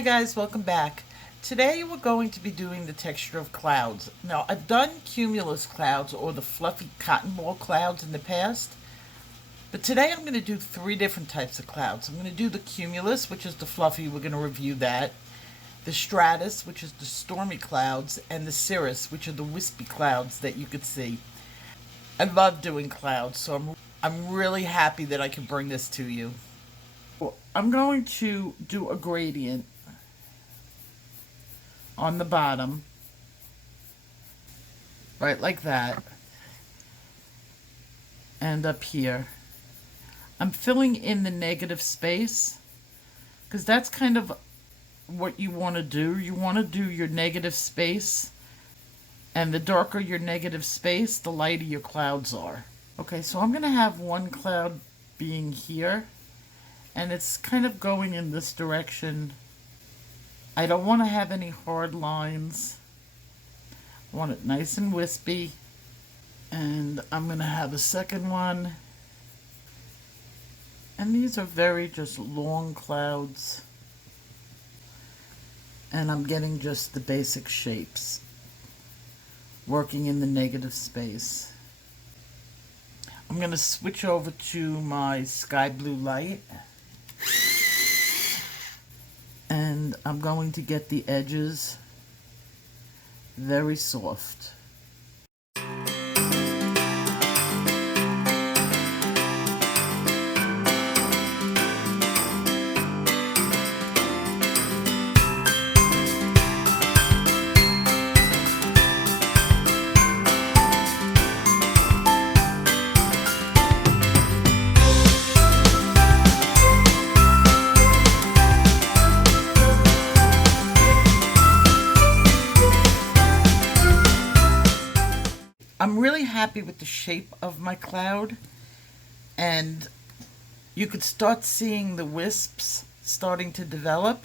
Hi guys, welcome back. Today we're going to be doing the texture of clouds. Now I've done cumulus clouds or the fluffy cotton ball clouds in the past, but today I'm going to do three different types of clouds. I'm going to do the cumulus, which is the fluffy, we're going to review that. The stratus, which is the stormy clouds, and the cirrus, which are the wispy clouds that you could see. I love doing clouds, so I'm really happy that I can bring this to you. I'm going to do a gradient on the bottom, right like that, and up here. I'm filling in the negative space because that's kind of what you want to do. You want to do your negative space, and the darker your negative space, the lighter your clouds are. Okay, so I'm going to have one cloud being here, and it's kind of going in this direction. I don't want to have any hard lines. I want it nice and wispy. And I'm going to have a second one. And these are very just long clouds. And I'm getting just the basic shapes, working in the negative space. I'm going to switch over to my sky blue light. And I'm going to get the edges very soft. I'm really happy with the shape of my cloud, and you could start seeing the wisps starting to develop.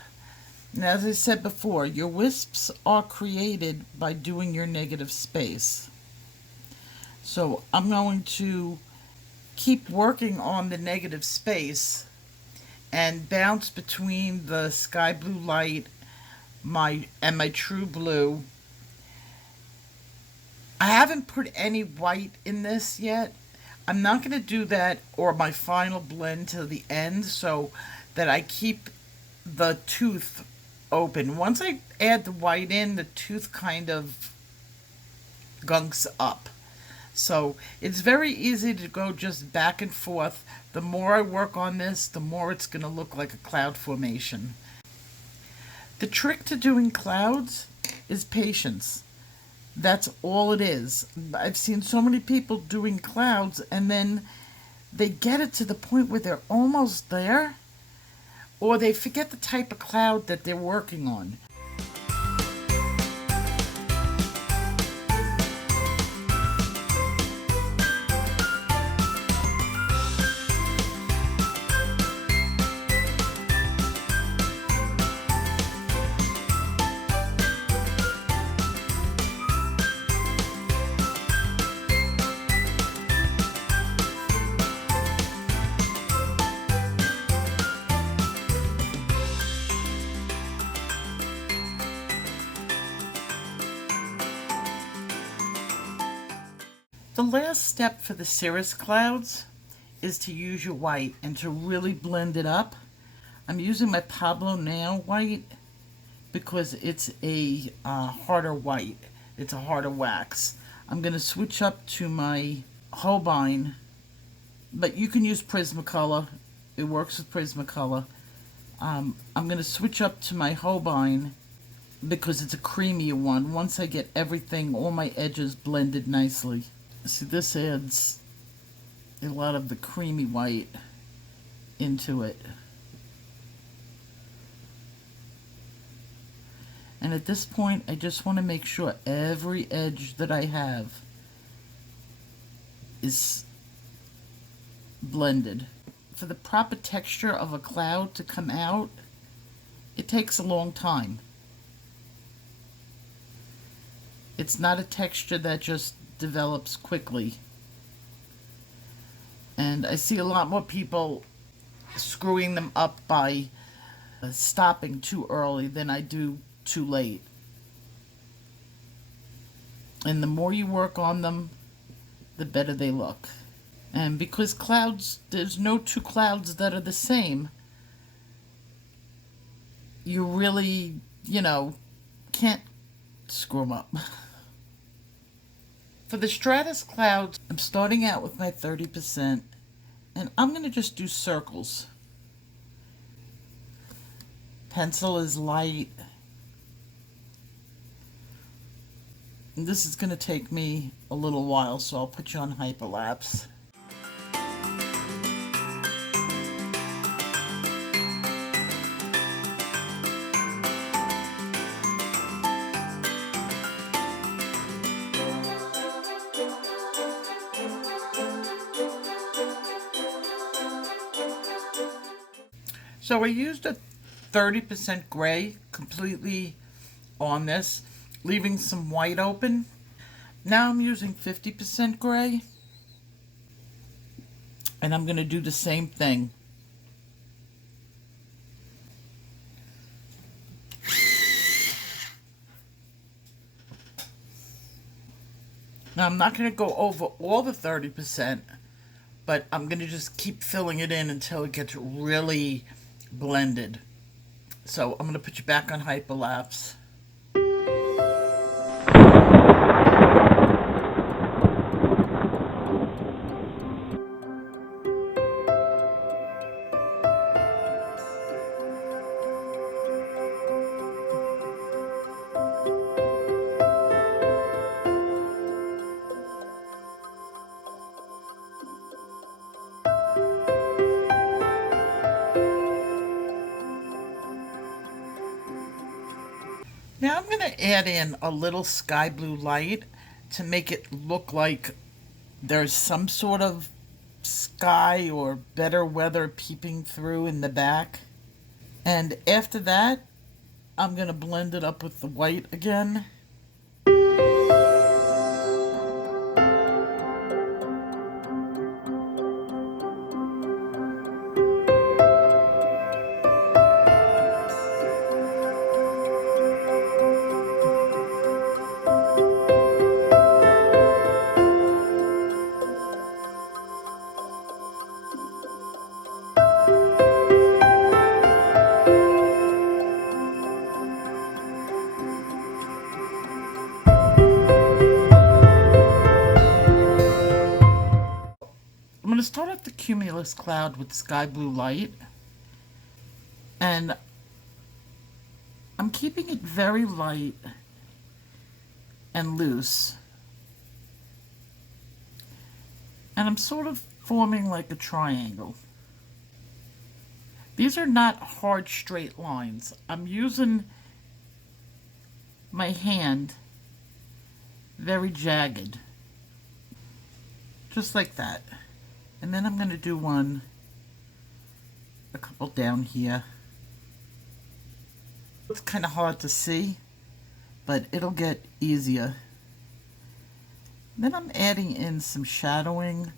And as I said before, your wisps are created by doing your negative space. So I'm going to keep working on the negative space and bounce between the sky blue light and my true blue. I haven't put any white in this yet. I'm not going to do that or my final blend to the end so that I keep the tooth open. Once I add the white in, the tooth kind of gunks up. So it's very easy to go just back and forth. The more I work on this, the more it's going to look like a cloud formation. The trick to doing clouds is patience. That's all it is. I've seen so many people doing clouds and then they get it to the point where they're almost there, or they forget the type of cloud that they're working on. The last step for the cirrus clouds is to use your white and to really blend it up. I'm using my Pablo Now white because it's a harder white. It's a harder wax. I'm going to switch up to my Holbein, but you can use Prismacolor. It works with Prismacolor. I'm going to switch up to my Holbein because it's a creamier one. Once I get everything, all my edges blended nicely. See, this adds a lot of the creamy white into it. And at this point, I just want to make sure every edge that I have is blended. For the proper texture of a cloud to come out, it takes a long time. It's not a texture that just develops quickly. And I see a lot more people screwing them up by stopping too early than I do too late. And the more you work on them, the better they look. And because clouds, there's no two clouds that are the same, you really, can't screw them up. For the stratus clouds, I'm starting out with my 30%, and I'm going to just do circles. Pencil is light. And this is going to take me a little while, so I'll put you on hyperlapse. So I used a 30% gray completely on this, leaving some white open. Now I'm using 50% gray, and I'm going to do the same thing. Now I'm not going to go over all the 30%, but I'm going to just keep filling it in until it gets really blended. So I'm going to put you back on hyperlapse. Now I'm going to add in a little sky blue light to make it look like there's some sort of sky or better weather peeping through in the back. And after that, I'm going to blend it up with the white again. I'm going to start off the cumulus cloud with sky blue light, and I'm keeping it very light and loose, and I'm sort of forming like a triangle. These are not hard straight lines. I'm using my hand very jagged, just like that. And then I'm going to do a couple down here. It's kind of hard to see, but it'll get easier. Then I'm adding in some shadowing.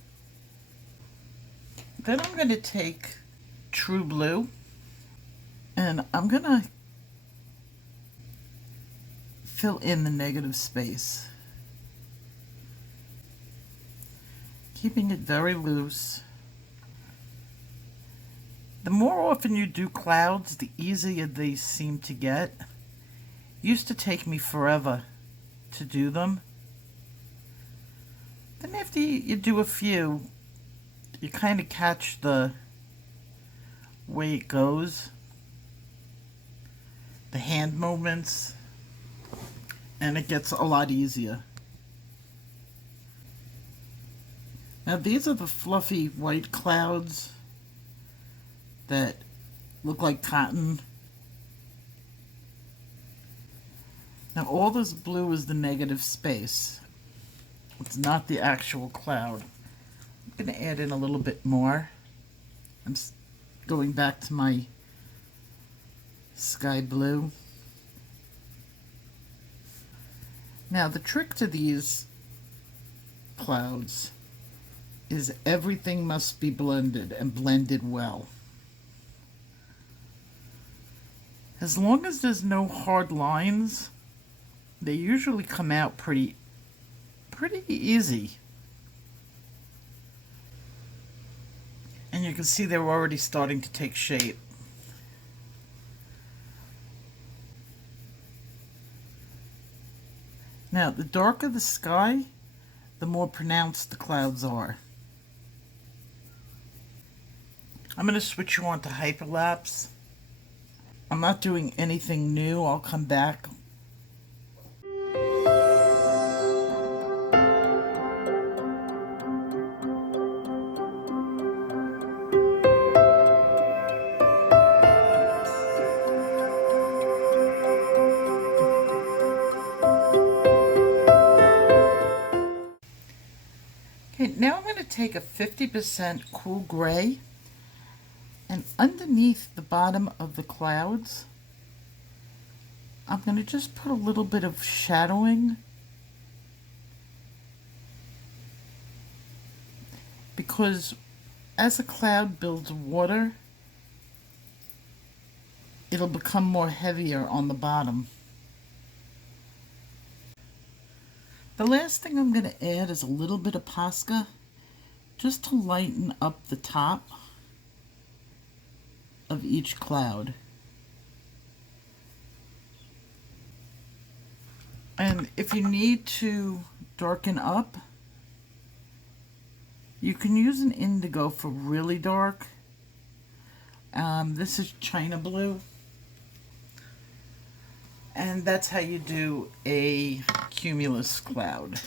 Then I'm going to take True Blue, and I'm going to fill in the negative space, keeping it very loose. The more often you do clouds, the easier they seem to get. It used to take me forever to do them. Then after you do a few, you kind of catch the way it goes, the hand movements, and it gets a lot easier. Now these are the fluffy white clouds that look like cotton. Now all this blue is the negative space. It's not the actual cloud. I'm going to add in a little bit more. I'm going back to my sky blue. Now the trick to these clouds is everything must be blended and blended well. As long as there's no hard lines, they usually come out pretty easy. And you can see they're already starting to take shape. Now, the darker the sky, the more pronounced the clouds are. I'm going to switch you on to hyperlapse. I'm not doing anything new. I'll come back. Okay, now I'm going to take a 50% cool gray, and underneath the bottom of the clouds, I'm going to just put a little bit of shadowing, because as a cloud builds water, it'll become more heavier on the bottom. The last thing I'm going to add is a little bit of Posca, just to lighten up the top of each cloud. And if you need to darken up, you can use an indigo for really dark. This is China blue. And that's how you do a cumulus cloud.